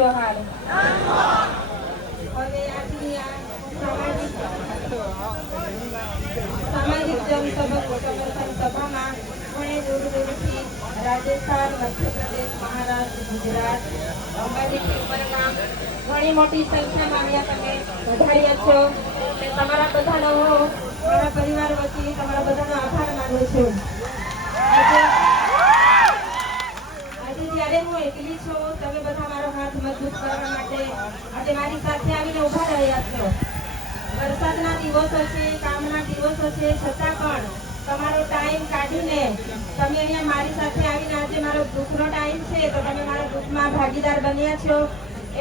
જોહાર। હવે આજની આ સામાજિક સમર્થન સભામાં ઘણે દૂર દૂરથી રાજસ્થાન, મધ્યપ્રદેશ, મહારાષ્ટ્ર, ગુજરાત, અંબાજી, ઉમરગામ ઘણી મોટી સંખ્યામાં અહીંયા તમે વધાર્યા છો। તમારા બધાનો હું મારા પરિવાર વતી તમારા બધાનો આભાર માનું છું। આજે જ્યારે હું એકલી છું, તમે બધા મારો હાથ મજબૂત કરવા માટે આજે મારી સાથે આવીને ઊભા રહ્યા છો। વરસાદના દિવસો છે, કામના દિવસો છે, છતાં પણ તમારો ટાઈમ કાઢીને તમે અહીંયા મારી સાથે આવીને આજે મારો દુઃખનો ટાઈમ છે તો તમે મારા દુઃખમાં ભાગીદાર બન્યા છો।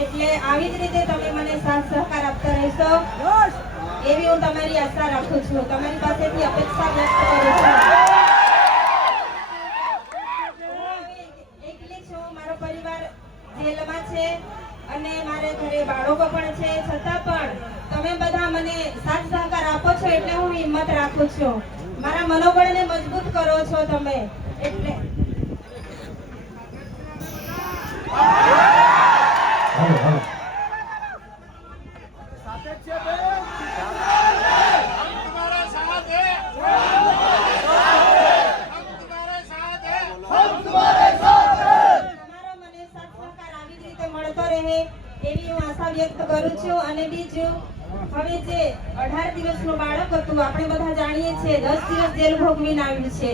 એટલે આવી જ રીતે તમે મને સાથ સહકાર આપતા રહેશો એવી હું તમારી આશા રાખું છું, તમારી પાસેથી અપેક્ષા વ્યક્ત કરું છું। એકલી છું, મારો પરિવાર જેલમાં છે અને મારે ઘરે બાળકો પણ છે, છતાં પણ તમે બધા મને સાથ સહકાર આપો છો એટલે હું હિંમત રાખું છું। મારા મનોબળને મજબૂત કરો છો તમે એટલે એવી હું આશા વ્યક્ત કરું છું। અને બીજું, હવે જે 18 દિવસનું બાળક હતું આપણે બધા જાણીએ છીએ 10 દિવસ જેલ ભોગવીને આવ્યું છે,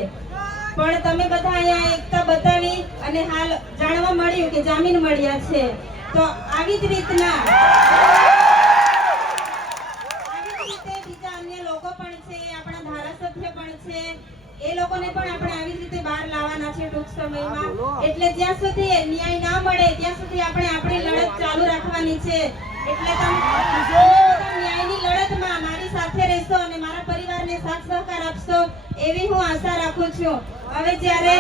પણ તમે બધા અહીંયા એકતા બતાવી અને હાલ જાણવા મળ્યું કે જામીન મળ્યા છે। તો આવી જ રીતના બીજા અન્ય લોકો પણ છે, આપણા ધારાસભ્ય પણ છે, એ લોકોને પણ આપણે આવી રીતે બહાર લાવવાના છે ટૂંક સમયમાં। એટલે જ્યાં સુધી ન્યાય ના મળે ત્યાં સુધી આપણે આપણી લડત ચાલુ રાખવાની છે। એટલે તમે ન્યાયની લડતમાં મારી સાથે રહેશો અને મારા પરિવારને સાથ સહકાર આપશો એવી હું આશા રાખું છું। હવે જ્યારે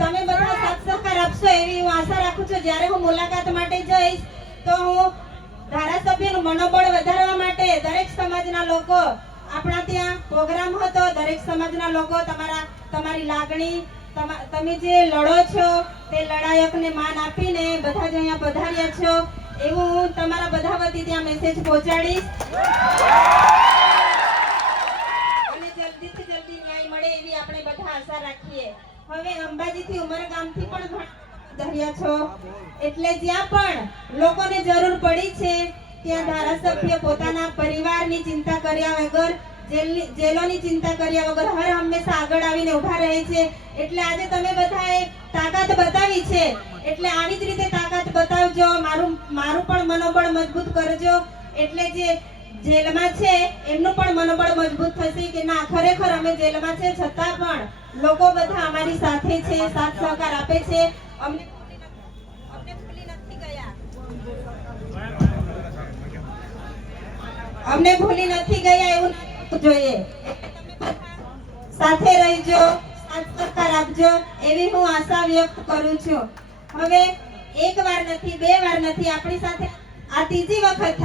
તમે બધા સાથ સહકાર આપશો એવી હું આશા રાખું છું, જ્યારે હું મુલાકાત માટે જઈશ તો હું ધારાસભ્યનું મનોબળ વધારવા માટે દરેક સમાજના લોકો, આપણા ત્યાં પ્રોગ્રામ હતો, દરેક સમાજના લોકો તમારી લાગણી, તમે જે લડો છો તે લડાયકને માન આપીને બધા જ અહીંયા પધાર્યા છો એવું હું તમારા બધા વતી ત્યાં મેસેજ પહોંચાડીશ અને જલ્દીથી જલ્દી ન્યાય મળે એવી આપણે બધા આશા રાખીએ। હવે અંબાજીથી ઉમરગામથી પણ પધાર્યા છો એટલે જ્યાં પણ લોકોને જરૂર પડી છે ત્યાં ધારાસભ્ય પોતાના પરિવારની ચિંતા કર્યા વગર, જેલોની ચિંતા કર્યા વગર હર હંમેશા આગળ આવીને ઊભા રહે છે। એટલે આજે તમે બધાએ તાકાત બતાવી છે એટલે આવી જ રીતે તાકાત બતાવજો, મારું પણ મનોબળ મજબૂત કરજો। એટલે જે જેલમાં છે એમનું પણ મનોબળ મજબૂત થશે કે ના ખરેખર અમે જેલમાં છે છતાં પણ લોકો બધા અમારી સાથે છે, સાથ સહકાર આપે છે, અમને ભૂલી નથી ગયા એવું જોઈએ। સાથે રહેજો, સાથ સહકાર આપજો એવી હું આશા વ્યક્ત કરું છું। હવે એક વાર નથી, બે વાર નથી, આપણી સાથે આ ત્રીજી વખત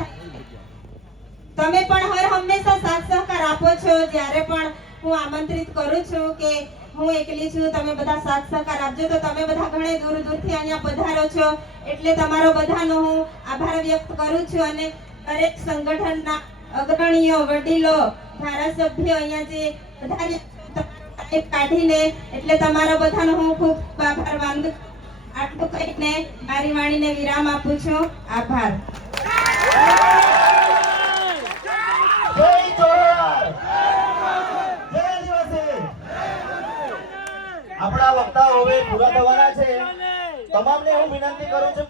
તમે પણ હર હંમેશા સાથ સહકાર આપો છો। જ્યારે પણ હું આમંત્રિત કરું છું કે હું એકલી છું, તમે બધા સાથ સહકાર આપજો તો તમે બધા ઘણે દૂર દૂરથી અહીંયા પધારો છો એટલે તમારો બધાનો હું આભાર વ્યક્ત કરું છું। અને દરેક સંગઠનના અગ્રણીઓ, વડીલો, ધારાસભ્ય અહીંયા જે બધા કાઢીને એટલે તમારા બધાનો હું ખૂબ આભાર માનું। આટલું કહીને મારી વાણીને વિરામ આપું છું। આભાર। આપણા વક્તાઓ હવે પૂરા થવાના છે, તમામને હું વિનંતી કરું છું